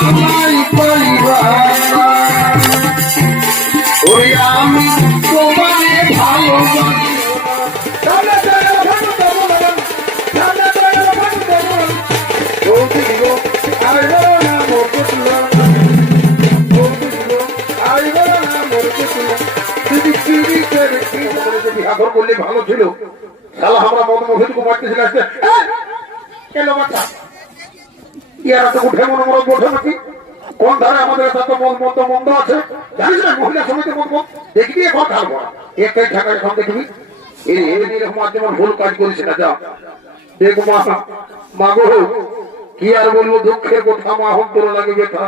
আমায় পাইবার ওই আমি তোমারে ভালোবাসি করলে ভালো ছিল শালা আমরা মধুমহিকে মারতেছিল আসছে এলো বাচ্চা ইয়ারা তো উঠে মনে মনে বসে নাকি কোন ধারে আমাদের এত মন্দ মন্দ আছে জানিস না মহিলা সমিতি মন্দ দেখবি এখন ঢালবো একটাই ঢাকা এখন দেখবি এরকম যেমন ভুল কাজ করিস না যা দেখ মা গো কি আর বলবো দুঃখের কথা মা অন্তর লাগে ব্যথা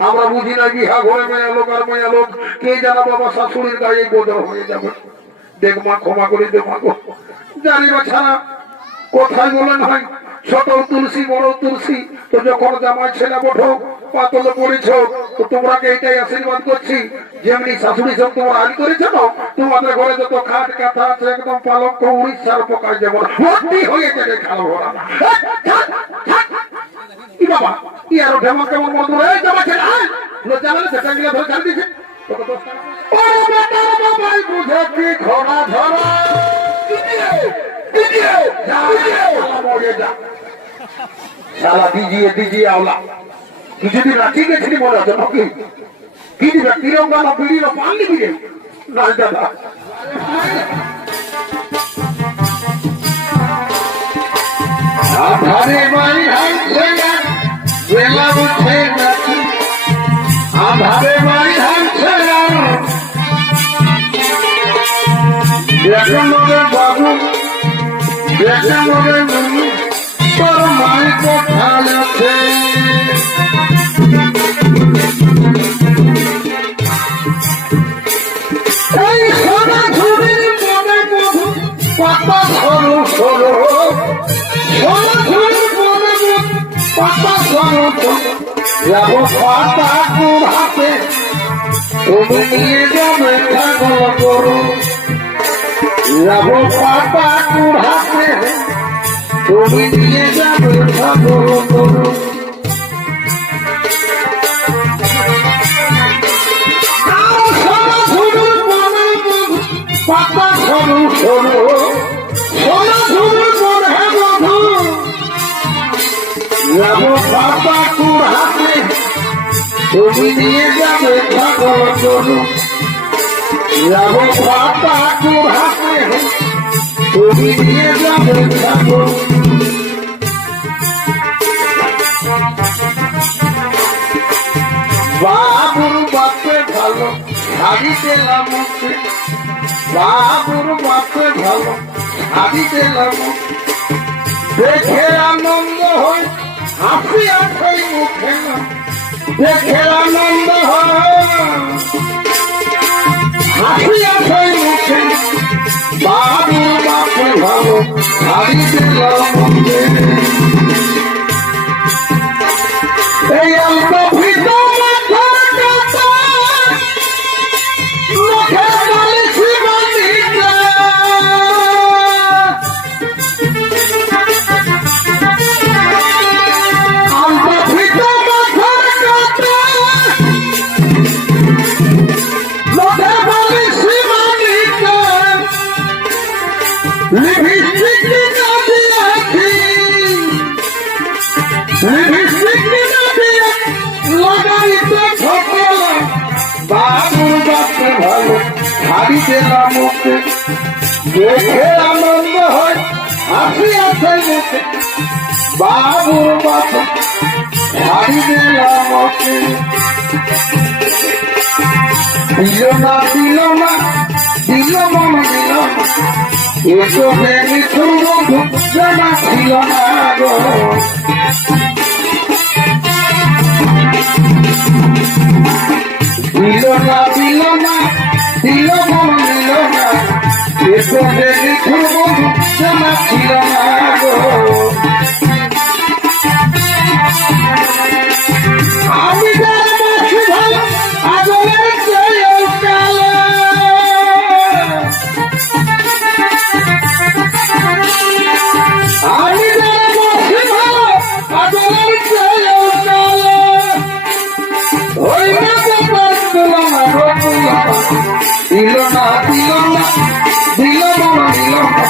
আমরা বুঝি না বিহা ঘরে মেয়ে লোক আর মেয়ে লোক কে জানা বাবা শাশুড়ির গায়ে বোঝা হয়ে যাবে দেখ মা ক্ষমা করে দে মা গো জানি বা ছাড়া কোথায় বলেন হয় ছোট তুলসী বড় তুলসী তো যখন জামাই ছেলে বঠো পাতলে পড়েছ তো তোমরাকে এইটাই আশীর্বাদ করছি যেমনি শাশুড়ি সব তোমরা আজ করেছ না তোমাদের ঘরে যত খাট কাঁথা আছে একদম পালঙ্ক উড়িষ্যার পোকায় যেমন ভর্তি হয়ে গেলে খালো ভরা কি বাবা কি আর ঢেমা কেমন মধুর এই জামা ছেলে লজ্জা বলে সেটা গিয়ে ধরে ছাড় দিয়েছে বুঝে কি ঘোড়া ধরা साला दीजिए दीजिए आवला तुझे भी रांची के छड़ी बोला था नौकरी की दिया तिरंगा ना पीढ़ी ना पान नहीं पीढ़ी ना दादा हमारे भाई हम सेना वेला उठे नाची हमारे भाई हम सेना देखो लोगे बाबू देखो लोगे मम्मी पर माई को खाना थे सोना झूठी मोने मोधु पापा सोनो सोनो सोना झूठी मोने मोधु पापा सोनो तो जाबो पापा कुढ़ाते तुम ये जो बैठा करो जाबो पापा कुढ़ाते তুমি নিয়ে যাবে পাতা সরু সরু সোনা ঝুড়ি পড়ে বধু যাব পাতা কুর হাতে তুমি নিয়ে যাবে ঠাকুর গরু যাব পাতা কুর হাতে তুমি নিয়ে যাবে ঠাকুর বাবুর বাপে ভালো শাড়ি দিলাম বাবুর বাপে ভালো শাড়ি দিলাম দেখে আনন্দ হয় হাসি আছে মুখে না দেখে আনন্দ হয় হাসি আছে মুখে বাবুর বাপে ভালো শাড়ি দিলাম এই অল্প ভিতর বাবুর বাপে ভালো শাড়ি দিলাম মুখে দেখে আনন্দ হয় হাসি আছে মুখে বাবুর বাপে শাড়ি দিলাম মুখে দিল না দিল না দিল মন দিল না এসো ভেঙে বন্ধু জানা ছিল না গো দিল না দিল না দিল মন দিল না এসো ভেঙে বন্ধু জানা ছিল না গো আমি যাচ্ছি ভালো আগলের চেয়ে কালো আমি যাচ্ছি ভালো আগলের চেয়ে কালো দিল না দিল না দিল না দিল না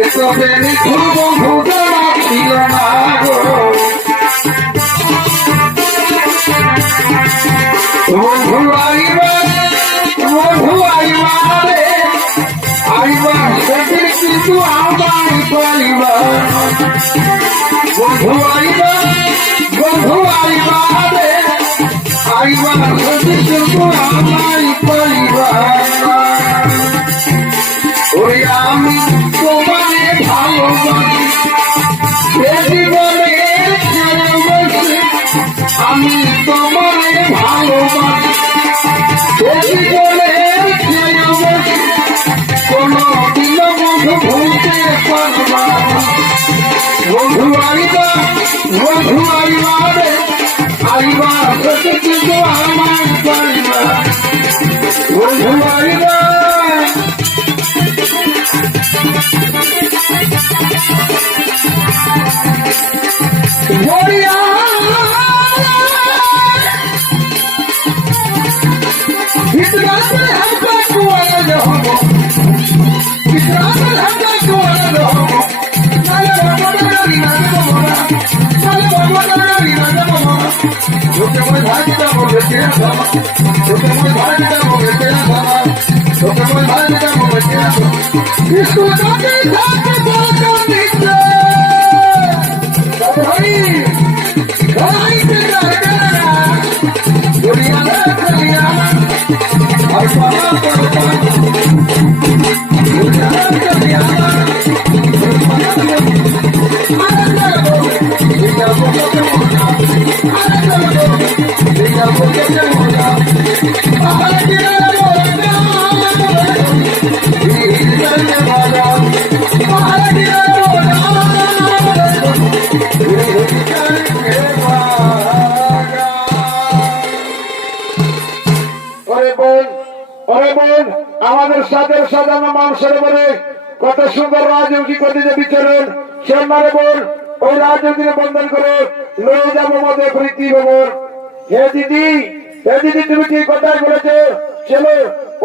এসবে নিখুঁত বন্ধু দিল না গো বন্ধু আইবা রে আইবা সেদিন কিন্তু আমায় পাইবা বন্ধু আইবা রে আইবা সেদিন কিন্তু আমায় পাইবা ওই আমি তোমারে ভালোবাসি এ জীবনে আমি তোমারে ভালোবাসি এ জীবনে কোন দিন বন্ধু ভুলতে পারবা বন্ধু আইবা রে আইবা সত্যি কিন্তু আমার পাইবা বন্ধু আইবা মরিয়া ইতরাতে হামকা কুয়ালা রহম ইতরাতে হামকা কুয়ালা রহম সালে বাবারি না বাবা সালে বাবারি না বাবা তোকে মই ভাইটা বলে কেন বাবা তোকে মই ভাইটা বলে কেন বাবা তোকে মই ভাইটা বলে কেন ইসকো তোকে থাকে বলতো নিতে ভাই ভাই তেরা তেরা দুনিয়া দুনিয়া আর পালা পালা দুনিয়া দুনিয়া আমাদের সাথে সাজানো মানুষের বলে কত সুন্দর রাজনীতি করতে বিচরণ সে মারে বল ওই রাজনীতিকে বন্ধন করে লয়ে যাবো মধ্যে প্রীতি ভবন হে দিদি তুমি কি কথাই বলেছো চলো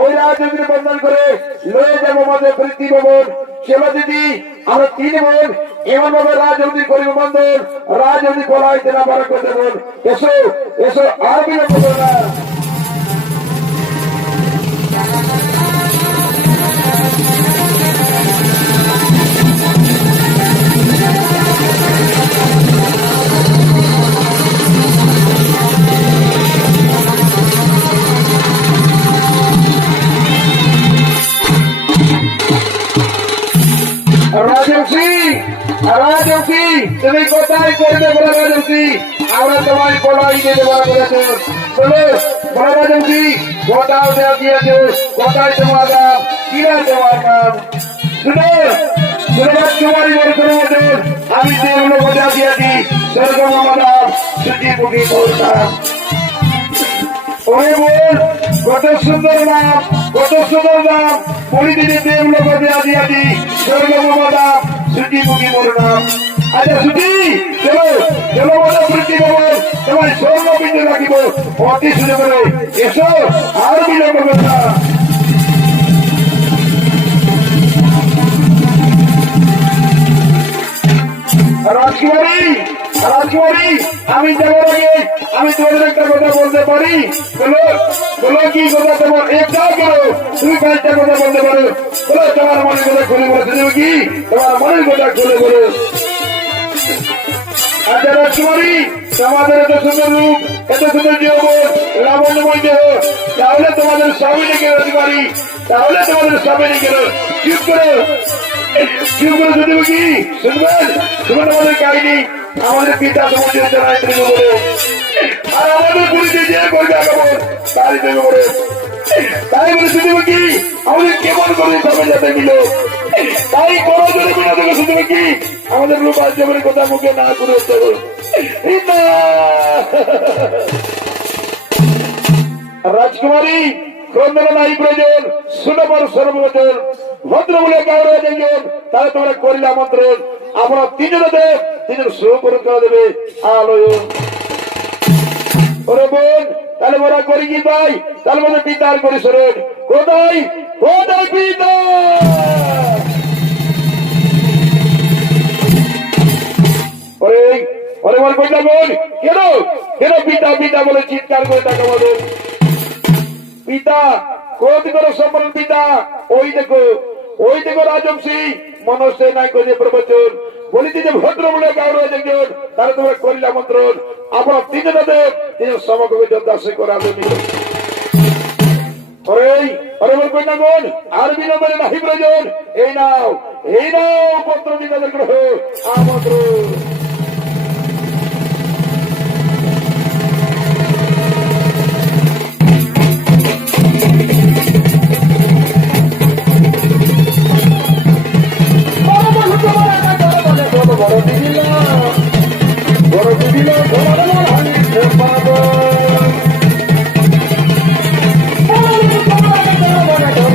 ওই রাজনীতিকে বন্ধন করে লয়ে যাবো মধ্যে প্রীতি ভবন চলো দিদি আমরা 3 বোন এমন ভাবে রাজনীতি করিব বন্ধন রাজনীতি বলাইতে না পারা করতে বল এসো এসো আর বিলম্ব করো না রাজনীতি তুমি কোথায় করবে বলে রাজনীতি আমরা তোমায় বলাই দিতে বলা করেছে বলে বড় রাজনীতি কোথাও দেওয়া দিয়েছে কোথায় তোমার নাম কিনা তোমার নাম শুনে তোমারই বড় করে মধ্যে আমি যেগুলো বোঝা দিয়েছি সেরকম আমার নাম সুচি পুটি বলতাম ওরে বল কত সুন্দর নাম পরিদিনে যেগুলো বোঝা দিয়েছি সেরকম আমার নাম সুচি পুটি বলতাম আচ্ছা সুচি চলো চলো বলো প্রীতি বাবু তোমার স্বর্ণ বিন্দু রাখিব অতি সুযোগ করে এসো আর বিলম্ব করবে না রাজকুমারী আমি যাওয়ার আগে আমি তোমাদের একটা কথা বলতে পারি বলো কি কথা তোমার একটাও করো তুমি 5টা কথা বলতে পারো বলো তোমার মনের কথা খুলে বলো তুমি কি তোমার মনের কথা খুলে বলো আচ্ছা রাজকুমারী তোমাদের এত সুন্দর রূপ এত সুন্দর যৌবন লাবণ্যময় দেহ তাহলে তোমাদের স্বামীকে রাজকুমারী তাহলে তোমাদের স্বামীকে চুপ করে শুনবে কি শুনবেন আমাদের কাহিনী আমাদের পিতা সমুদ্রের জানায় বলে আর আমাদের পুরীতে যে করবে আগমন তারই প্রেমে বলে তাই বলে শুনবে কি আমাদের কেমন করে সবে যেতে মিল তাই কোনো জনে বিনা থেকে শুনবে কি আমাদের লোক জীবনের কথা মুখে না করে রাজকুমারী ক্রন্দন নাই প্রয়োজন সুনবর সর্ববচন ভদ্র বলে কাউরে যাইজন তাহলে তোমরা করিলে আমন্ত্রণ আমরা 3 জনে দেব 3 জন শুরু করে দেবে আলোয় ও বড় বোন তাহলে বড় করি কি ভাই তাহলে বলে পিতার করে শরণ কোথায় কোথায় পিতা ওরে ওরে বল কইলা বোন কেন কেন পিতা পিতা বলে চিৎকার করে টাকা বলো পিতা ক্রোধ করো সম্পন্ন পিতা ওই দেখো রাজবংশী মনস্য নাই করে প্রবচন বলিতে যে ভদ্রমূলক গাউর একজন তারা তোমার কল্যাণ মন্ত্রণ আপনার তিনজনাদের তিনি সমগ্র দাসে করে আদমি ওরে বল কইনা বোন আর বিলম্বে নাহি প্রয়োজন এই নাও পত্র নিবেদন গ্রহ আমন্ত্রণ বড় দিদিল তোমার হানিতে পাবো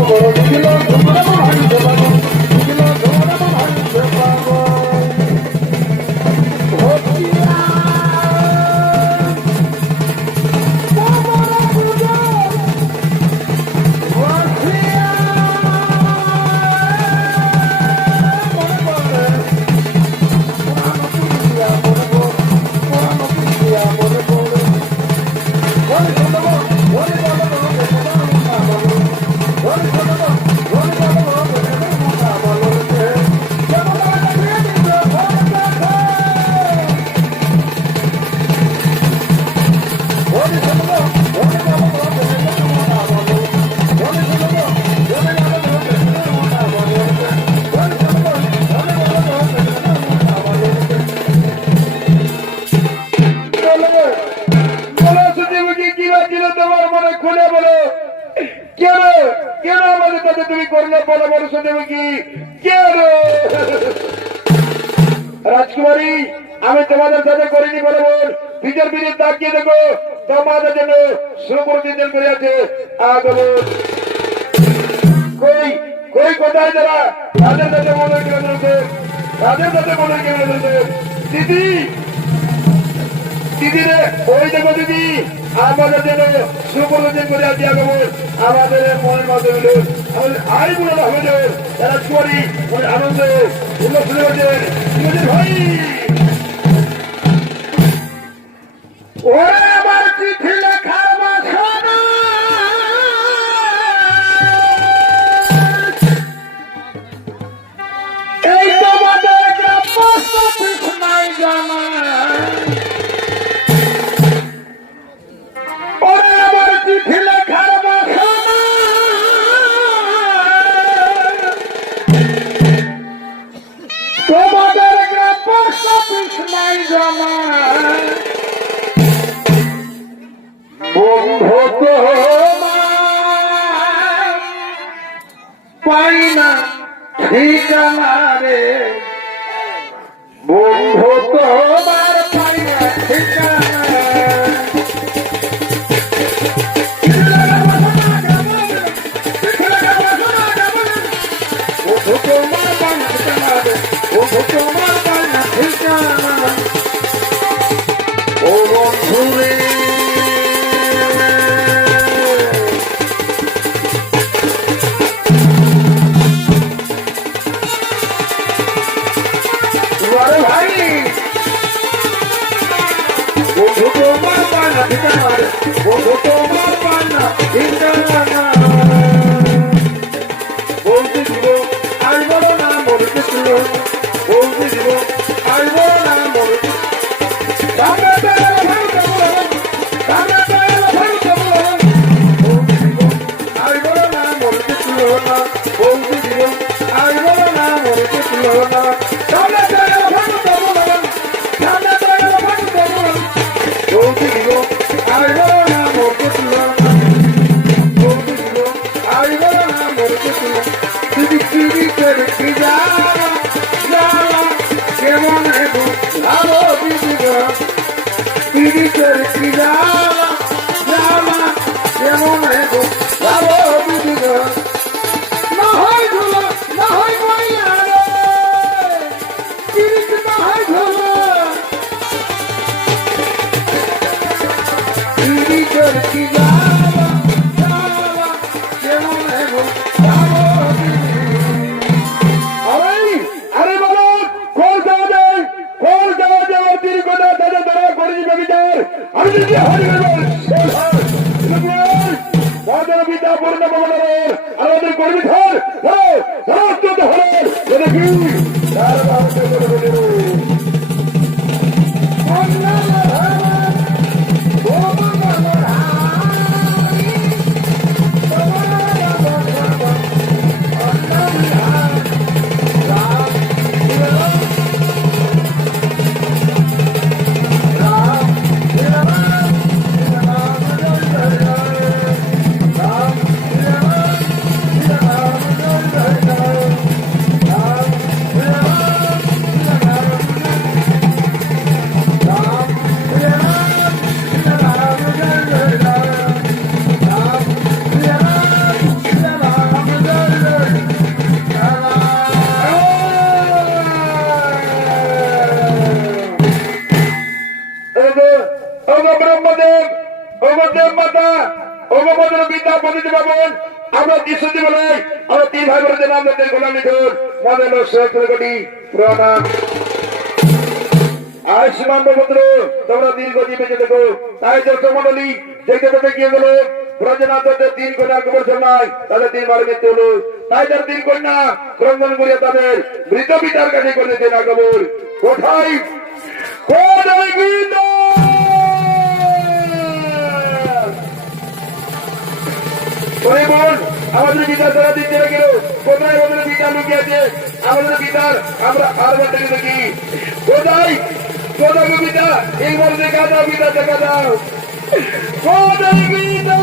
বড় দিদিল তোমার হানিতে পাবো দিদিল তোমার হানিতে পাবো রাজকুমারী আমি তোমাদের সাথে করিনি বলবো নিজের বিরুদ্ধে তাকিয়ে দেখো তোমাদের জন্য সুপ্রতিদিন করে আছে কই কই কোথায় যারা তাদের সাথে মনে কেমন তাদের সাথে মনে কেমন দিদি দিদি রে ওই দেখো দিদি আমাদের জন্য সুপ্রতিদিন করে আছে আমাদের মনের মাধ্যমে আমাদের আইগুলো না হয়ে যাবে রাজকুমারী আনন্দে উল্লাসিত হয়েছেন ভাই ওরে আমার চিঠি লেখার মাঝখানে এই তোমাদের নাই জানা ওরে আমার চিঠি লেখার মাঝখানে তোমাদের নাই জানা বন্ধু তো পাই না ঠিকানা রে বন্ধু তো পাই না ঠিকানা তোমার পাই না ঠিকানা ও বন্ধু রে ভাই ইডি করছি যাওয়া যাওয়া কেমন এখন আরে বলো কোন যাওয়া যায় দীর্ঘ না দাদা দাদা করে দিবে বিচার আমি যদি হারি গেল পিতা পূর্ণ ভবনের আমাদের কর্মী ধর দেখি আমরা দৃষ্টি বলে আমরা 3 ভাই বোনের নাম আমাদের গোলামি ধর মদন সরকারি প্রণাম আর সীমান্ত পুত্র তোমরা দীর্ঘজীবী দেখো তাই দর্শক মন্ডলী দেখতে দেখতে গিয়ে গেল ব্রজনাথদের 3 কন্যা কবর নাই তাদের 3 বার মৃত্যু হলো তাই তার 3 কন্যা ক্রন্দন করিয়া তাদের মৃত পিতার কাছে করে দিন কবর কোথায় গীত আমাদের পিতা সারা দিন চলে গেল কোথায় আমাদের পিতা লুকিয়ে আছে আমাদের পিতার আমরা আর বলতে দেখি কোথায় কোথায় পিতা এইবার দেখা দাও পিতা দেখা দাও কোথায় পিতা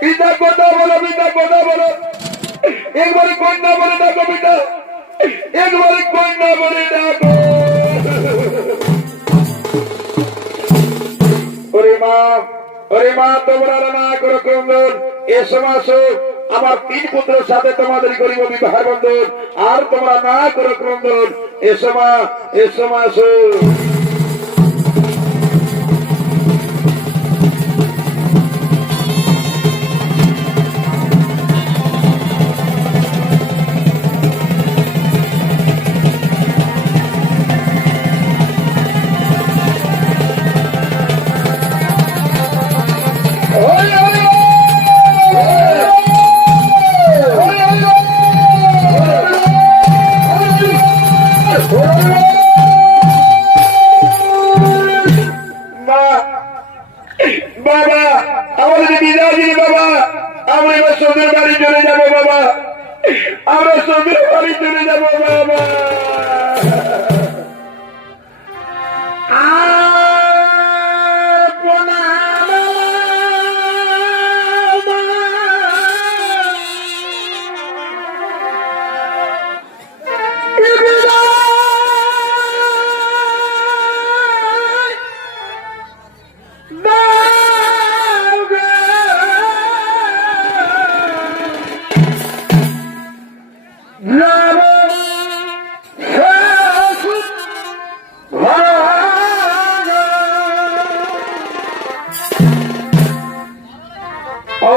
পিতা কথা বলো একবারে কন্যা বলে ডাকো পিতা একবারে কন্যা বলে ডাকো ওরে মা তোমরা না করো ক্রন্দন এ সমাস আমার 3 পুত্রের সাথে তোমাদের করিব বিবাহ বন্ধন আর তোমরা না করো ক্রন্দন এ সমাস বাবা আমাদের বিদায় দিন বাবা আমরা এবার শ্বশুর বাড়ি চলে যাবো বাবা আমরা শ্বশুর বাড়ি চলে যাবো বাবা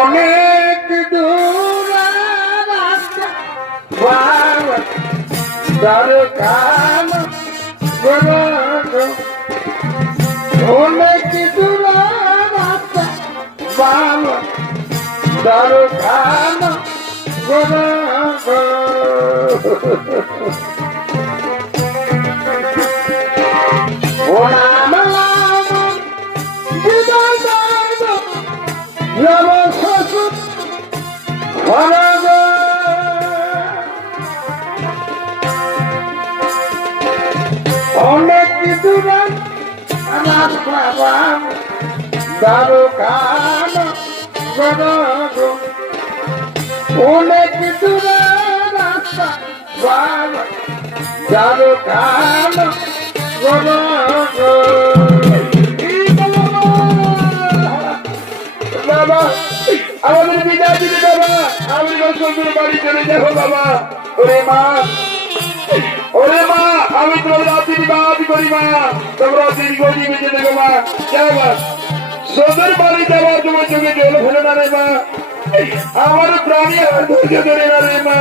অনেক দূর দরকার অনেক দূর দরকার অনেক দূরে আমার বাবা দরকার অনেক দূরে রাস্তা বাবা দরকার বাবা আমাদের বিদায় দিতে বাবা আমি শ্বশুর বাড়ি চলে যাবো বাবা ওরে মা ওরে মা আমি তোমাদের আশীর্বাদ করি মা তোমরা দীর্ঘজীবী বেঁচে দেখো মা যাও মা সদর বাড়ি যাওয়ার তোমার চোখে জল ফেলে না রে মা আমার প্রাণী আর ধৈর্য ধরে না রে মা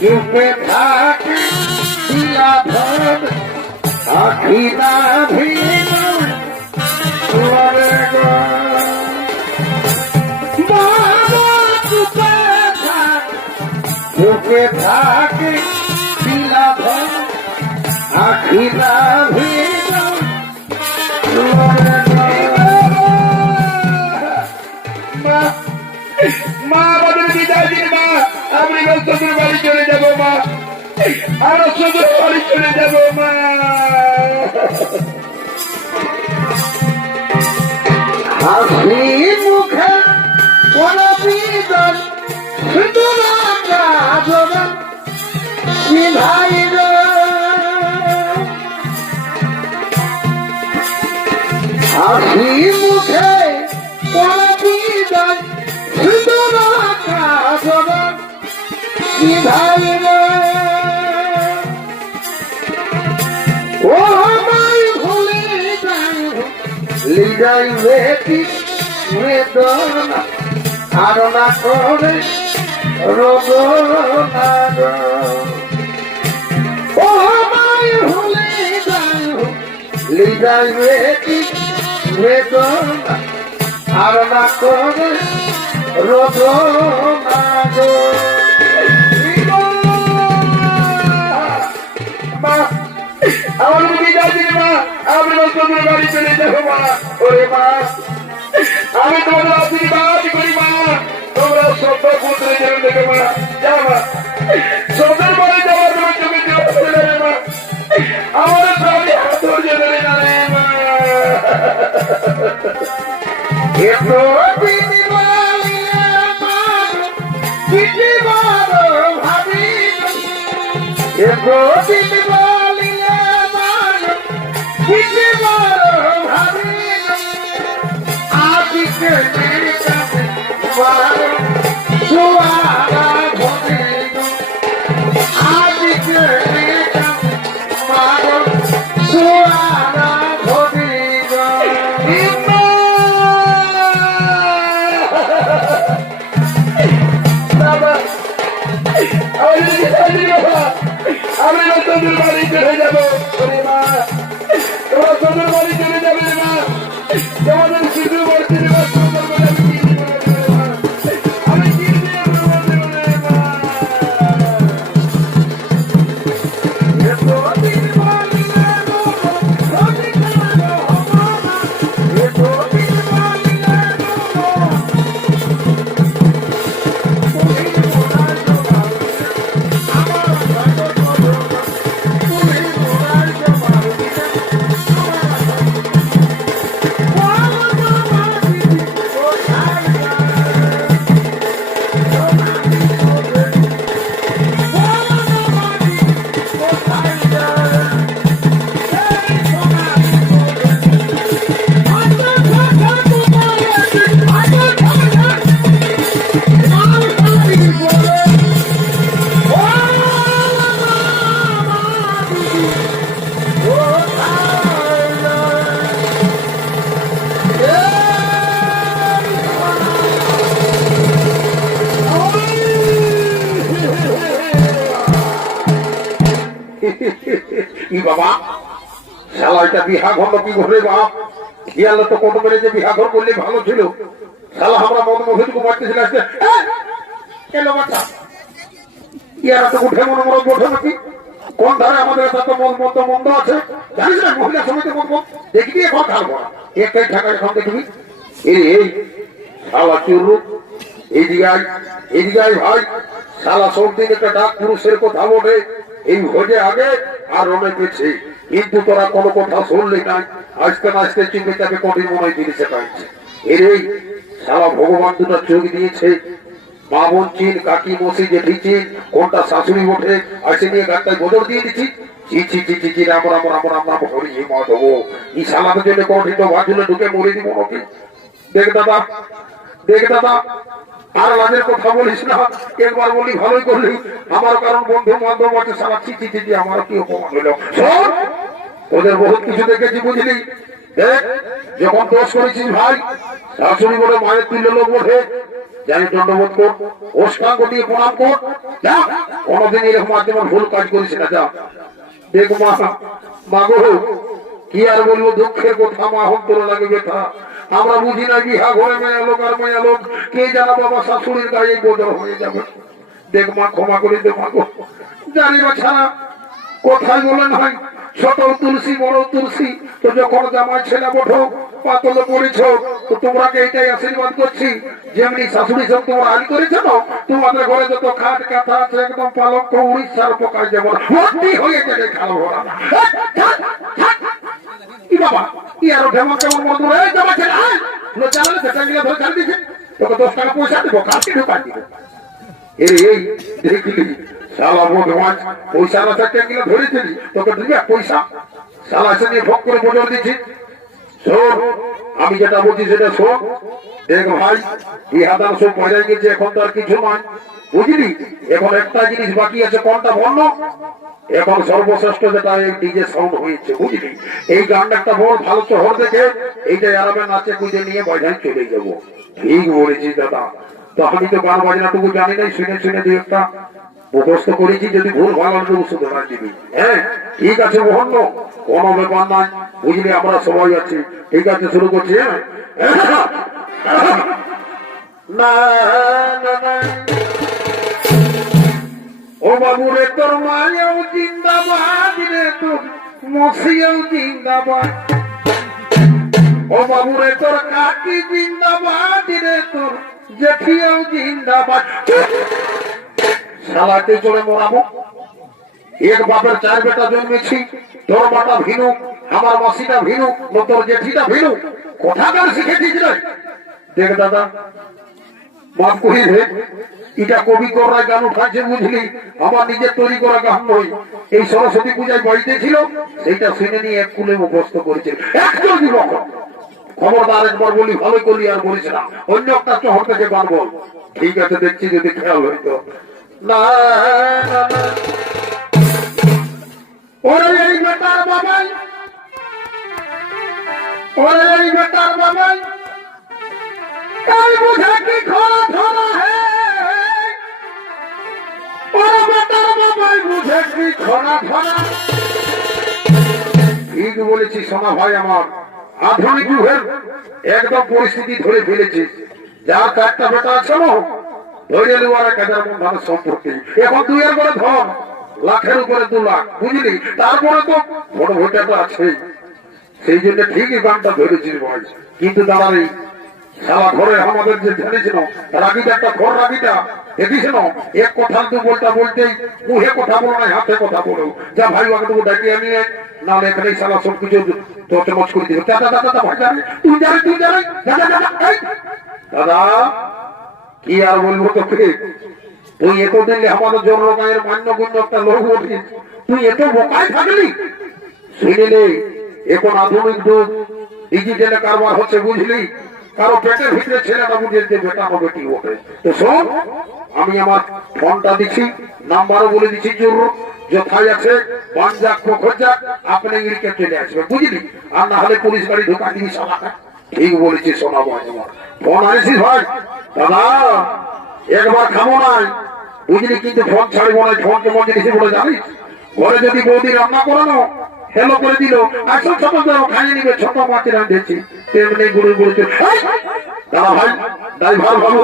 চুপে থাকে শিলাধর আখি না ভিড় চুপে থাকে শিলাধর আখি না ভিড় মা আমাদের বিদায় দিন মা আমি শ্বশুর বাড়ি চলে যাবো মা আরো শ্বশুর বাড়ি চলে যাবো মা হাসি মুখে কোন বিদন ভাই হাসি মুখে কোন বিদন ভাই ও মাই ভুলে লিগাই বেটি বেদনা ধারণা করে রোদনা ও মাই ভুলে লিগাই বেটি বেদনা ধারণা করে রোদনা আমার বিদায় দিন মা আমি শ্বশুর বাড়ি চলে যাবো মা ওরে মা আমি তোমাদের আশীর্বাদ করি মা তোমরা সব পুত্রে যেন দেখো মা যাও মা শ্বশুর বাড়ি যাওয়ার তোমার চোখে জল ফেলে রে মা আমার প্রাণী ধৈর্য ধরে না রে মা আমি শ্বশুর বাড়ি চলে যাবো মা তোমার শ্বশুর বাড়ি চলে যাবে মা তোমাদের শুধু বলছি আমি বাবা শালা এটা বিহা ঘর কি ঘরে বাপ ইয়ালে তো কত মেরে যে বিহা ঘর করলে ভালো ছিল শালা আমরা মদ মহিদকে মারতেছিল আজকে এলো বাচ্চা ইয়ারা তো উঠে মনে মনে ওঠে নাকি কোন ধারে আমাদের সাথে মন্দ আছে জানিস না মহিলা সমিতি মন্দ দেখবি এখন খাবো একটাই ঢাকা এখন দেখবি এই শালা চুরু এইদিকে ভাই সালা সবদিন একটা ডাক পুরুষের কথা বলে এই ভোজে আগে আর অনেক পেয়েছে, কিন্তু তোরা কোনো কথা শুনলি নাই। আজকে নাচতে চিনবে তাকে কঠিন মনে জিনিসে পাইছে। এই সালা ভগবান দুটো চোখ দিয়েছে, মা বোন চিন, কাকি মসি জেঠি চিন, কোনটা শাশুড়ি ওঠে আসে নিয়ে গাছটায় বদল দিয়ে দিচ্ছি। চিচি চিচি চি রাম রাম রাম রাম রাম হরি মাধব। এই সালাদের জন্য কঠিন ভাজুলে ঢুকে মরে দিব নাকি? দেখ দাদা, দেখ দাদা, আর লাজের কথা বলিস না। একবার বলি ভালোই করলি, আমার কারণ বন্ধু বান্ধব আছে সারা চিচি চিচি আমারও কি অপমান হলো। শোন, ওদের বহুত কিছু দেখেছি বুঝলি। দেখ, যখন দোষ করেছিস ভাই, শাশুড়ি বলে মায়ের তুল্য লোক ওঠে, জানি দণ্ডবোধ কর, অষ্টাঙ্গ দিয়ে প্রণাম কর। যা, কোনোদিন এরকম আর যেমন ভুল কাজ করিস না। যা দেখ মা, মাগো কি আর বলবো, দুঃখের কথা মা হোক তোর লাগে ব্যথা। আমরা বুঝি না বিহা ঘরে মেয়া লোক আর মেয়া লোক, কে জানা বাবা শাশুড়ির গায়ে বদল হয়ে যাবে। দেখ মা, ক্ষমা করে দে মাগো। জানি বা ছাড়া কোথায় বলেন হয়, ছোট তুলসী বড় তুলসী, তো যখন জামাই ছেলে বঠো পাতলে পড়েছ, তো তোমরা এইটাই আশীর্বাদ করছি, যেমনি শাশুড়ি সব তোমরা আজ করেছ না, তোমাদের ঘরে যত খাট কাঁথা আছে একদম পালক উড়িষ্যার পোকায় যেমন ভর্তি হয়ে গেলে খালো ভরা। কি বাবা, কি আর কেমন কেমন মধু জামা ছেলে চালালে সেটা গিয়ে ধরে ছাড় দিয়েছে, তোকে 10 টাকা পয়সা দেবো, কালকে ঢোকা দিবে। এই দেখলি শালা ভগবান পয়সা না থাকতে গেলে ধরেছিলি, তোকে দিবে পয়সা। শালা এসে নিয়ে ভোগ করে বদল দিচ্ছি। শোন, আমি যেটা বলছি সেটা শোন। দেখ ভাই, বিহাদার সব মজায় গেছে, এখন তো আর কিছু নয় বুঝলি। এখন একটা জিনিস বাকি আছে, কোনটা বললো? এখন সর্বশ্রেষ্ঠ যেটা এই ডিজে সাউন্ড হয়েছে বুঝলি, এই গানটা একটা বল ভালো শহর দেখে এইটা আরামে নাচে কুঁজে নিয়ে বাজায় চলে যাবো। ঠিক বলেছিস দাদা। তো আমি তো গান বাজনাটুকু জানি নাই, শুনে শুনে দুই একটা মুখস্থ করেছি, যদি ভুল ভালো শুধু না দিবি। হ্যাঁ ঠিক আছে মোহন্য, কোনো ব্যাপার নাই বুঝলি, আমরা সবাই আছি। ঠিক আছে, শুরু করছি। ও বাবু রে, তোর মায়েও জিন্দাবাদ রে, তোর মসিও জিন্দাবাদ। ও বাবু রে, তোর কাকি জিন্দাবাদ রে, তোর জেঠিও জিন্দাবাদ। শালাকে চলে মরাবো। এক বাপের 4 বেটা জন্মেছি, তোর মাটা ভিনু, আমার মাসিটা ভিনু, তোর জেঠিটা ভিনু, কোথাকার শিখেছিস রে? দেখ দাদা, মাফ করি রে, এটা কবি করা গান উঠাচ্ছে বুঝলি, আমার নিজের তৈরি করা গান নয়। এই সরস্বতী পূজায় বাড়িতে ছিল, সেইটা শুনে নিয়ে এক কুলে মুখস্থ করেছে। একজন যুবক, খবরদার একবার বলি ভালো করলি, আর বলিস না। অন্য একটা শহর থেকে গান বল। ঠিক আছে, দেখছি যদি খেয়াল হইতো না। ওরে এই বেটার বাবাই, ওরে এই বেটার বাবাই, কাল বুঝে কি খরা ধরা হে। ওরে বেটার বাবাই, বুঝে কি খরা ধরা। ঠিক বলেছি সোনা ভাই আমার, আধুনিক যুগের একদম পরিস্থিতি ধরে ফেলেছে। যার 4টা বেটা আছে না, ধরে নেওয়ার 1000 মন ধানের সম্পত্তি, এখন 2 এর করে ধন, লাখের উপরে 2 লাখ বুঝলি। তারপরে তো বড় ভোটটা তো আছে, সেই জন্য ঠিকই গানটা ধরেছিস ভাই। কিন্তু দাঁড়াই সারা ঘরে আমাদের যে জানিস না, রাগিটা একটা ঘর রাগিটা দেখিস না, এক কথা 2 বলতে বলতেই মুখে কথা বলো না, হাতে কথা বলো। যা ভাই ওকে তুমি ডাকিয়ে নিয়ে, নাহলে এখানেই সারা সবকিছু চমচ করে দিবে। দাদা দাদা ভাই জানি, তুই জানি, তুই জানি, দাদা দাদা দাদা কি আর বলবো তোকে। তুই এতদিন আমাদের জনগায়ের মান্যগুণ্য একটা লোক উঠিস, তুই এত বোকায় থাকলি। শুনিলে এখন আধুনিক যুগ, ডিজিটালে কারবার হচ্ছে বুঝলি। কারো পেটের ভিতরে ছেলেটা বুঝে যে বেটা হবে কি ওঠে। তো শোন, আমি আমার ফোনটা দিচ্ছি, নাম্বারও বলে দিচ্ছি, জরুর যথাই আছে পাঞ্জাব খোঁজা আপনি ইড়কে চলে আসবে বুঝলি। আর না হলে পুলিশ গাড়ি ঢোকা দিবি সালাটা। ঠিক বলেছি সোনা ভাই আমার। ফোন আনিসিস ভাই? দাদা একবার খাবো নাই বুঝলি, কিন্তু ফোন ছাড়বো না। ফোন কেমন জিনিস বলে জানিস? ঘরে যদি বৌদি রান্না করানো হেলো করে দিল, আসল ছোট খাইয়ে নিবে, ছোট মাছের রাঁধেছি তেমনি গুড়ি গুড়ি। দাদা ভাই, ড্রাইভার ভালো,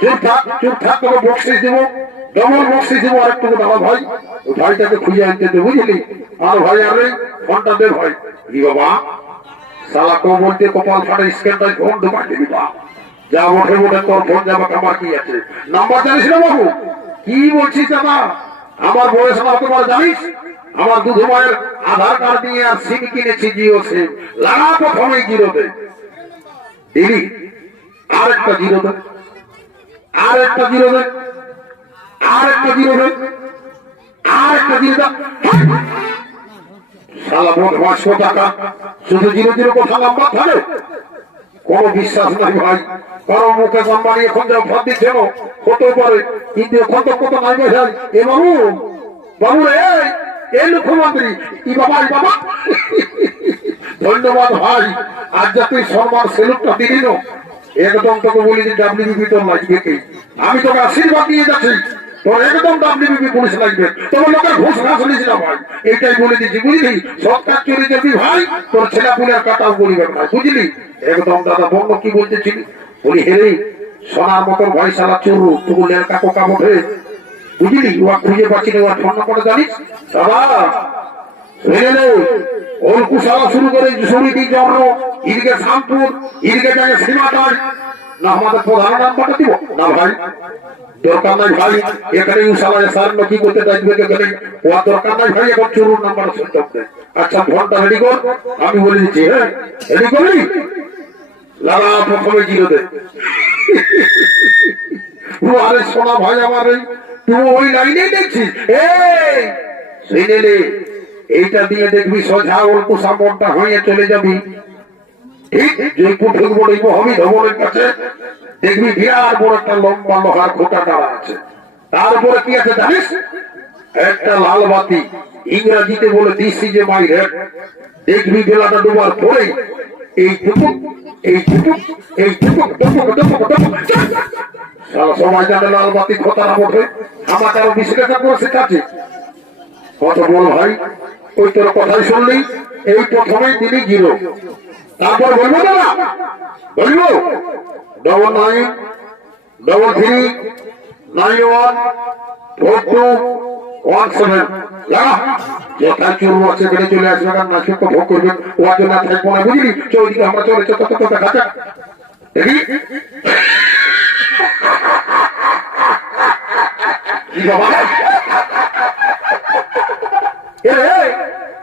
চুপ থাক চুপ থাক, তোকে বক্সিস দেবো, ডবল বক্সিস দেবো আরেকটু। দাদা ভাই, ওই ভাইটাকে খুঁজে আনতে দে বুঝলি। আর ভাই আরে ফোনটা দে ভাই। কি বাবা সালা কো বলতে কপাল ফাটে, স্ক্যানটাই ফোন ঢুকাই দিবি বা যা ওঠে ওঠে তোর ফোন যাবে। আমার কি আছে নাম্বার জানিস না বাবু? কি বলছিস দাদা? আমার বয়স না হতে পারে জানিস? আমার দুধু মায়ের আধার কার্ড নিয়ে আর সিম কিনেছি, জিও সিম। লাগা প্রথমে জিরোতে দিলি, আর একটা জিরোতে, আর একটা জিরোতে, আর একটা জিরোতে, আর একটা জিরোতে। সালা বোধ 500 টাকা শুধু জিরো জিরো কথা নাম্বার থাকে। কোন বিশ্বাস নাই ভাই, কারণ মুখে আম্বানি এখন যা ভাত দিচ্ছে হতে পারে, কিন্তু এখন তো কত নাই ভাই। এ বাবু, বাবু রে, এই মুখ্যমন্ত্রী, ই বাবা, ই বাবা। ধন্যবাদ ভাই, আজ যা তুই সম্মান সেলুটটা দিলি না, একদম তোকে বলি যে ডাব্লিউবিপি তোর লাগবে কি। আমি তোকে আশীর্বাদ দিয়ে যাচ্ছি, তোর একদম ডাব্লিউবিপি পুলিশ লাগবে। তোমার লোকের ঘুষ ঘাস নিস না ভাই, এইটাই বলে দিচ্ছি, বুঝলি? সরকার চলে যাবি ভাই, তোর ছেলে পুলের কাটাও করিবে না, বুঝলি? একদম দাদা বন্ধ কি বলতেছিলি? বলি হেরে সোনার মতন ভাই সালা চুরু তুগুলের কাকা বটে, বুঝলি? ওয়া খুঁজে পাচ্ছি না, ওয়া ফোন করে জানিস দাদা? ওর কুশালা শুরু করে সমিতি জন্ম, ইদিকে শামপুর, ইদিকে যায় সীমাটায়। না আমাদের প্রধান নাম্বারটা দিব না ভাই, দরকার নাই ভাই। এখানে উশালা সার কি করতে চাইবে, এখানে ওয়া দরকার নাই ভাই। এখন চুরুর নাম্বার শুনতে হবে। আচ্ছা ফোনটা রেডি কর, আমি বলে দিচ্ছি। হ্যাঁ রেডি করলি? লাগা প্রথমে জিরো দে। আরে সোনা ভাই আমার, তুই ওই লাইনে দেখছিস? এই শুনে এইটা দিয়ে দেখবি সোজা ওর কুসামনটা হয়ে চলে যাবি, ঠিক জয়পুর ঢুকবো হবি ধবনের কাছে, দেখবি বিরাট বড় একটা লম্বা লোহার খোটা টানা আছে। তারপরে কি আছে জানিস? একটা লাল বাতি, ইংরাজিতে বলে দিচ্ছি যে মাই রেড। দেখবি বেলাটা ডুবার পরে এই টুকুক, এই টুকুক, এই টুকুক, টুকুক, টুকুক, টুকুক, সবাই জানে লাল বাতি খোতারা ওঠে। আমার আরো বিশ্লেষণ করে শেখাচ্ছে কত বল ভাই। ওই তোর কথাই শুনলি, এই প্রথমেই তিনি জিরো, তারপর বলবো দাদা, বলবো 9933914217 যথায় চুরু আছে বেড়ে চলে আসবে, কারণ নাচে তো ভোগ করবেন, ওর জন্য থাকবো না, বুঝলি? চৌদিকে আমরা চলে চত দেখা যাক, দেখি কি বাবা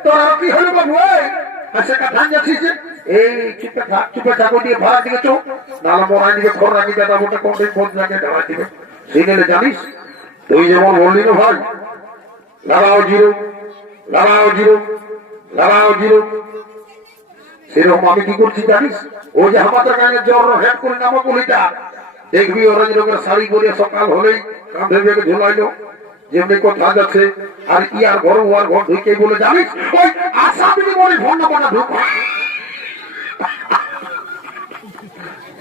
তোর আর কি হলো বাবু? আচ্ছা কাঠান যাচ্ছিস, এই চুপে ঠাকুর দিয়ে ভাড়া দিকে চো, নালা মরাই দিকে খর রাখি দাদা বলতে কোন দিন খোঁজ রাখে ঢালা দিবে। সেই গেলে জানিস তুই যেমন বললি না ভাই, লাগাও জিরো, লাগাও জিরো, লাগাও জিরো, সেরকম আমি কি করছি জানিস? ওই যে আমাদের গায়ে জ্বর হেড করে নামো বলিটা, দেখবি অরেঞ্জ রঙের শাড়ি পরে সকাল হলেই কাঁধে বেগে ঝুলাইলো, যেমনি কথা যাচ্ছে। আর কি আর ঘর ওয়ার ঘর ঢুকে বলে জানিস, ওই আশা দিদি বলে ফোন নাম্বারটা ঢুক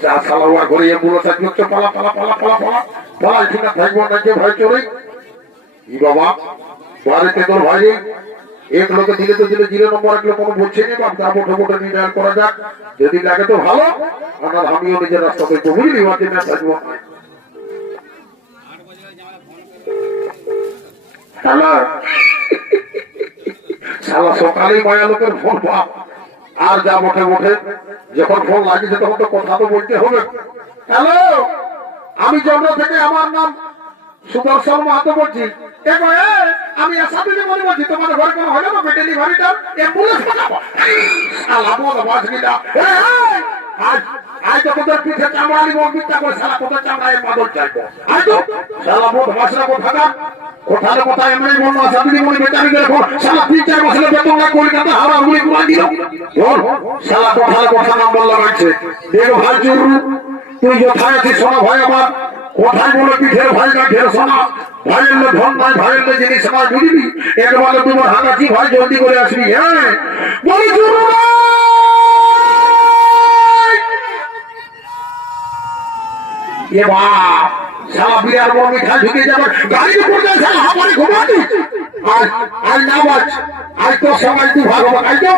যা সালা ওয়ার ঘরে এগুলো থাকবে, পালা পালা পালা পালা পালা পালা, এখানে থাকবো না যে ভাই চলে। ই বাবা বাড়িতে তোর ভাই এক লোকে দিলে তো দিলে, জিরো নম্বর এক লোক কোনো বলছে না, বা যা মোটে মোটে নির্ণয় করা যাক, যদি লাগে তো ভালো, আমার আমিও নিজের রাস্তা করবো, বুঝলি? ওর জন্য থাকবো। সালা সকালে মায়া লোকের ফোন পাপ, আর যা মোটে মোটে যখন ফোন লাগিয়েছে তখন তো কথা তো বলতে হবে। হ্যালো, আমি জন্ম থেকে, আমার নাম সুদর্শন মাহাতো বলছি। আমি আশা দিদি মনে বলছি, তোমাদের ঘরে কোনো হলো না ডেলিভারিটা? অ্যাম্বুলেন্স পাঠাবো। আজ তো তোদের পিঠে চামড়া নিব, মিথ্যা করে সালা তোদের চামড়ায় মাদল চাইবো। আজ তো সালা বোধ ভাষা কোথাকা কোথায় কোথায় এমনি মনে আশা দিদি মনে বেচারি গেলে সালা 3-4 মাসের বেতন না কলকাতা হাওড়া গুলি ঘুরাই দিল। সালা কোথায় কথা নাম্বার লাগাইছে। দেখ ভাই চুরু, তুই যথায় আছিস সোনা ভাই আমার, কোথায় বলে পিঠের ভাই গাঠের সোনা, ভাইয়ের ধন নাই, ভাইয়ের জিনিস নাই, বুঝবি? একবারে তোমার হাঁটাচ্ছি ভাই, জলদি করে আসবি। হ্যাঁ বলি চুরু সালা বিরার বড় মিঠাই ঢুকে যাবে, গাড়িতে পড়ে যায়, আমার ঘুমাতি আজ না বাজ, আজ তোর সবাই তুই ভাগ হবে। তাই তো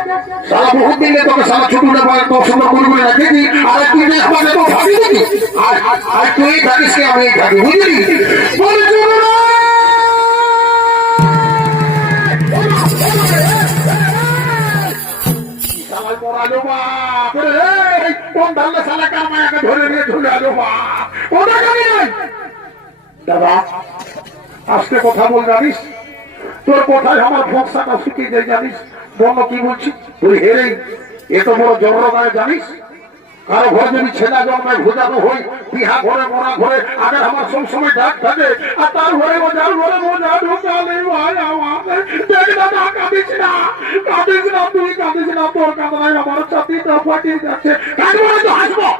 সালা বহুত দিলে তোকে সালা ছোট নেবো, তোর সুন্দর করে করে রাখেছি, আর তুই আমাদের তো ভাবি দেখি, আজ তুই থাকিস কে আমি থাকি, বুঝলি? বলে সালাই পড়ালো বাপ রে, কোন ধারলে সালা কামায়াকে ধরে নিয়ে চলে আলো বাপ। ওটা জানি নাই দাদা, আজকে কথা বল জানিস, তোর কথায় আমার ফোকসাটা শুকিয়ে যায় জানিস। বন্য কি বলছি, তুই হেরে এত বড় জড়গায়ে জানিস, কারো ঘরে যদি ছেলে জন্মায় ভোজানো হই, বিহা ঘরে মরা ঘরে আগে আমার সবসময় ডাক থাকে, আর তার ঘরে মজার ঘরে মজা ঢুকালে ভাই আমার দেখ না, কাঁদিস না, কাঁদিস না, তুই কাঁদিস না, তোর কাঁদনায় আমার ছাতিটা ফাটিয়ে যাচ্ছে, কাঁদবো না তো হাসবো।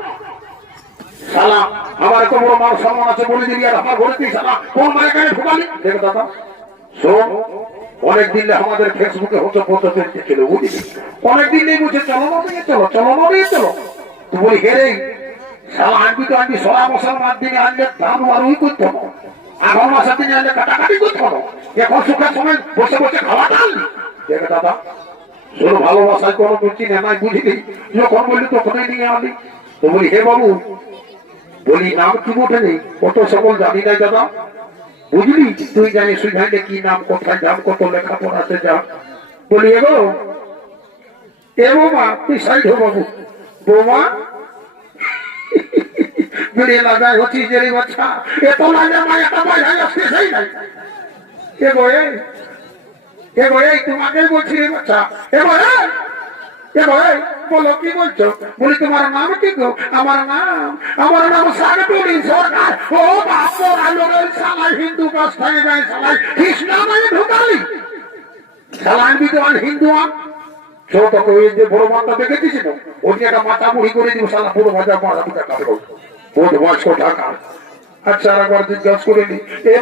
শালা আমার এত বড় মান সম্মান আছে বলে দিবি, আর আমার ঘরে তুই শালা কোন মায়ের কানে ঢুকালি। দেখ দাদা শোন, অনেকদিন আমাদের ফেসবুকে হতো ফটো ছিল বুঝলি, অনেকদিন নেই বলছে চলো না নিয়ে চলো, চলো না নিয়ে চলো। তুই বলি হেরে শালা আনবি তো আনবি, সরা মুসলমান দিনে আনলে ধান মারুই করতে হবো, আগামী মাসের দিনে আনলে কাটাকাটি করতে হবো, এখন সুখের সময় বসে বসে খাওয়া ডাল। দেখ দাদা শোনো, ভালোবাসায় কোনো বুঝছি না নাই বুঝিনি, যখন বললি তখনই নিয়ে আনলি। তো বলি হে বাবু, বলি নাম কি ওঠে নেই, কত সকল জানি নাই দাদা বুঝলি, তুই জানিস সুঝাইলে কি নাম, কোথায় যাম, কত লেখাপড়াতে যা। বলি এগো এ বৌমা, তুই সাইড হো বাবু। বৌমা বেরিয়ে লাগাই হচ্ছি যে বাচ্চা এত লাগে মায়াটা বাজায় আসতে সেই নাই। এগো এগো এই তোমাকে বলছি রে বাচ্চা, এগো বলো কি বলছো। বলি তোমার নাম কি গো। আমার নাম সাগটুলি সরকার। ও বাপাই হিন্দু কাজ থেকে যায়, সালাই কৃষ্ণ মানে ঢুকালি, সালান বিদ্যান হিন্দু ছোট যে বড় মাথা দেখেছিস না, ওটি একটা মাথা মুড়ি করে দিব, সালা পুরো মজা মাথা পিঠা কাটবো বোধ বয়স্ক ঢাকা। আচ্ছা একবার জিজ্ঞাসা করে নি, এ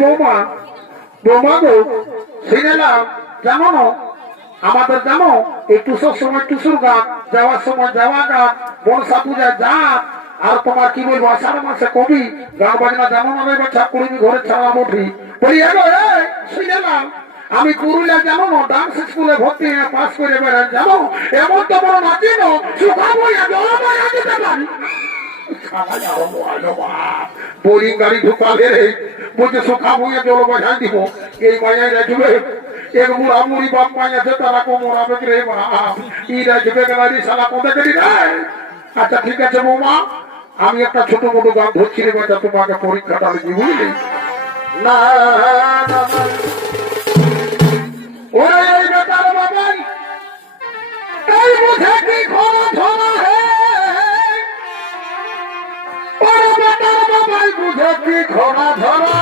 বৌমা গো শুনেলাম জানো না আমাদের, জানো এই টুসুর সময় টুসুর গান, যাওয়ার সময় যাওয়া গান, মনসা পূজা যা, আর তোমার কি বলবো আষাঢ় মাসে কবি গান বাজনা জানো না রে বাচ্চা, কুড়ি ঘরে ছাড়া উঠি। বলি এগো শুনেলাম আমি পুরুলিয়া জানো না ডান্স স্কুলে ভর্তি পাস করে বেড়ান, জানো এমন তো বড় নাচি না সুখাবো দিতে পারি। বোরিং গাড়ি ঢুকালে রে বলছে সুখা ভুঁয়ে জল বাজাই দিব, এই মায়াই রাখবে এক বুড়া মুড়ি বাপ মাই আছে তারা কোমরাবে রে বাপ, ই রাখবে গাড়ি শালা কোথায় গেলি রে। আচ্ছা ঠিক আছে বৌমা, আমি একটা ছোট মোটো গান ধরছি রে বাচ্চা, তোমাকে পরীক্ষাটা আমি বুঝলি না। ওরে এই বেটার বাবাই এই মুখে কি খরা ধরা হে, ওরে বেটার বাবাই মুখে কি খরা ধরা,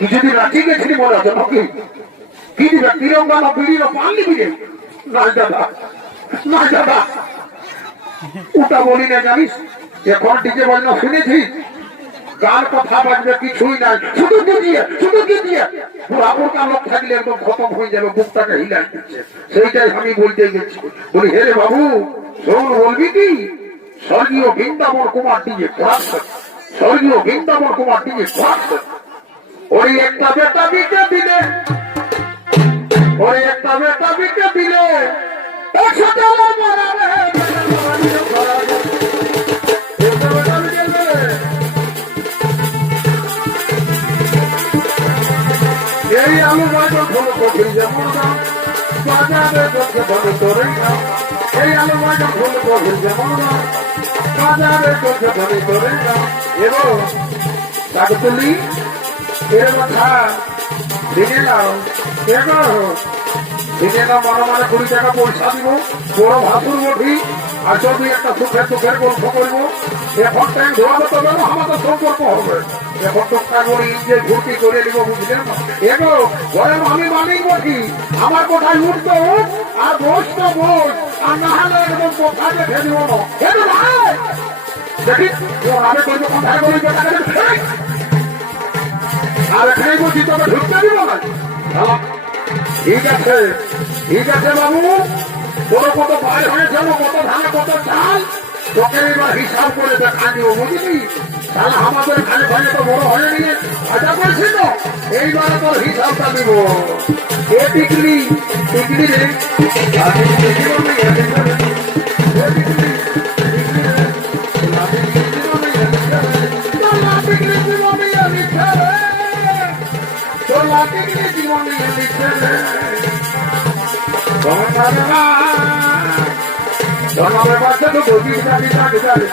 কিছুদিন রাখি গেছিলি মনে আছে নাকি, কি দিবে তিরঙ্গা না বিড়ি না পান দিবি রে। না দাদা না দাদা ওটা বলি না জানিস, এখন ডিজে বাজনা শুনেছিস, গান কথা বাজবে কিছুই নাই, শুধু দিয়ে পুরাপুরটা লোক থাকলে একদম খতম হয়ে যাবে, বুকটাকে হিলাই দিচ্ছে, সেইটাই আমি বলতে গেছি। বলি হে রে বাবু শোন, বলবি কি স্বর্গীয় বৃন্দাবন কুমার ডিজে ক্লাস, স্বর্গীয় বৃন্দাবন কুমার ডিজে ক্লাস, ওই একটা বেটা বিকে দিলে, ওই একটা বেটা বিকে দিলে একসাথে এই আলু বাজার ফুল কপি যেমন দাম, বাজারে চলছে ধরে তোরে নাম, এই আলু বাজার ফুল কপি যেমন দাম, বাজারে চলছে ধরে তোরে নাম। এবং কাকতুলি এর কথা দিনে নাও, দিনে না মনে মনে 20 টাকা পয়সা দিব, বড় ভাসুর বঠি আর যদি একটা সুখের গল্প করবো। এখন টাইম ধোয়ালে তো যেন আমাদের সম্পর্ক হবে, এখন টুকটা করে ইঞ্জে ভর্তি করে নিব বুঝলেন। এগো ঘরে আমি মানি বঠি, আমার কোথায় উঠতো উঠ আর বসতো বস, আর না হলে একদম কোথায় দেখে দিব না দেখি আমি করবো কোথায় বলি আর এখানে বলছি তবে ঢুকতে দিব না। ঠিক আছে বাবু, কত বাইর হয়ে যাবো, কত ধানে কত চাল, তোকে এবার হিসাব করে দেখা দিও বুঝলি। তাহলে আমাদের খালি ভাই তো বড় হয়ে নিয়ে ভাজা করছি তো, এইবার তোর হিসাবটা দিব। এ টিকলি রে জীবন জন্মের বাচ্চা তো বলবি জানি জানি জানি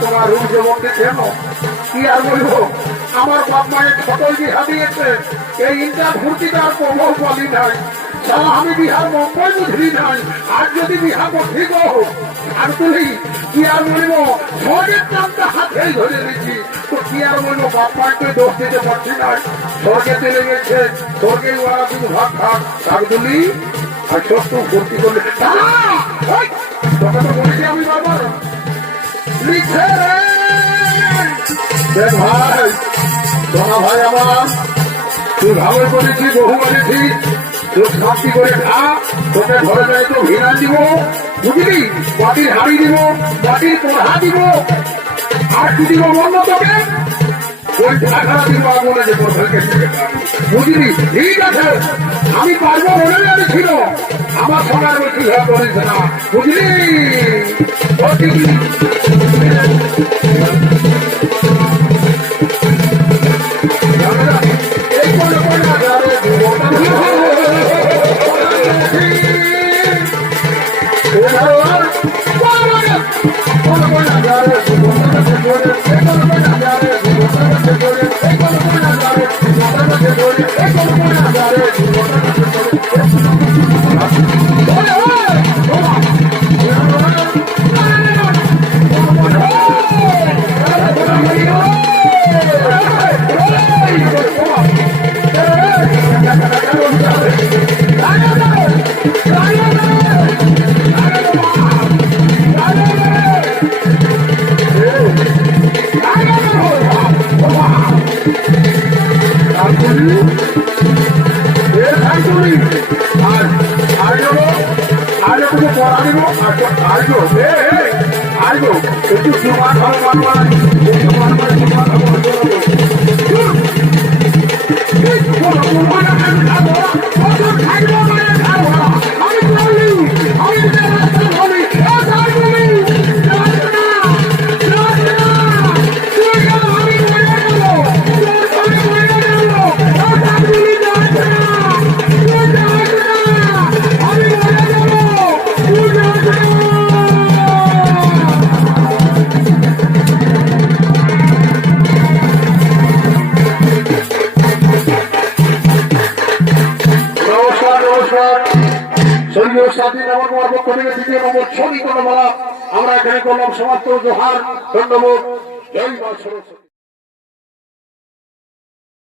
তোমার রূপ জগতে কেন কি আর বলবো আমার বাপ মায়ের সকল বিহা দিয়েছে এই ইন্টার ভর্তিটার প্রবল বলি নাই সারা আমি বিহার মুম্বাই বুঝলি নাই আর যদি বিহা ঠিক হোক আর তুলি কি আর বলবো স্বর্গের নামটা হাতেই ধরে দিচ্ছি তো কি আর বলবো বাপ মাকে দোষ দিতে পারছি না স্বর্গে চলে গেছে স্বর্গে ওরা শুধু ভাত খাক আর তুলি আর সত্য ভর্তি করলে তোকে তো বলেছি আমি বারবার লিখে রে ভাই সোনা ভাই আমার তুই ভালো করেছি বহু বলেছি তুই শান্তি করে খা তোকে ঘরে যায় তো ভিড়া দিব বুঝলি বাটির হাড়ি দিব বাটির কোড়া দিব আর কি দিব বললো তোকে ওই ঢাকা দিব আগুনে যে তোরকে বুঝলি ঠিক আছে আমি পারবো বলে আমি ছিল আমার সঙ্গে বেশি হয়ে করিস না বুঝলি আমরা এখানে করলাম সমাপ্ত জোহার ধন্যবাদ জয় মা সরস্বতী।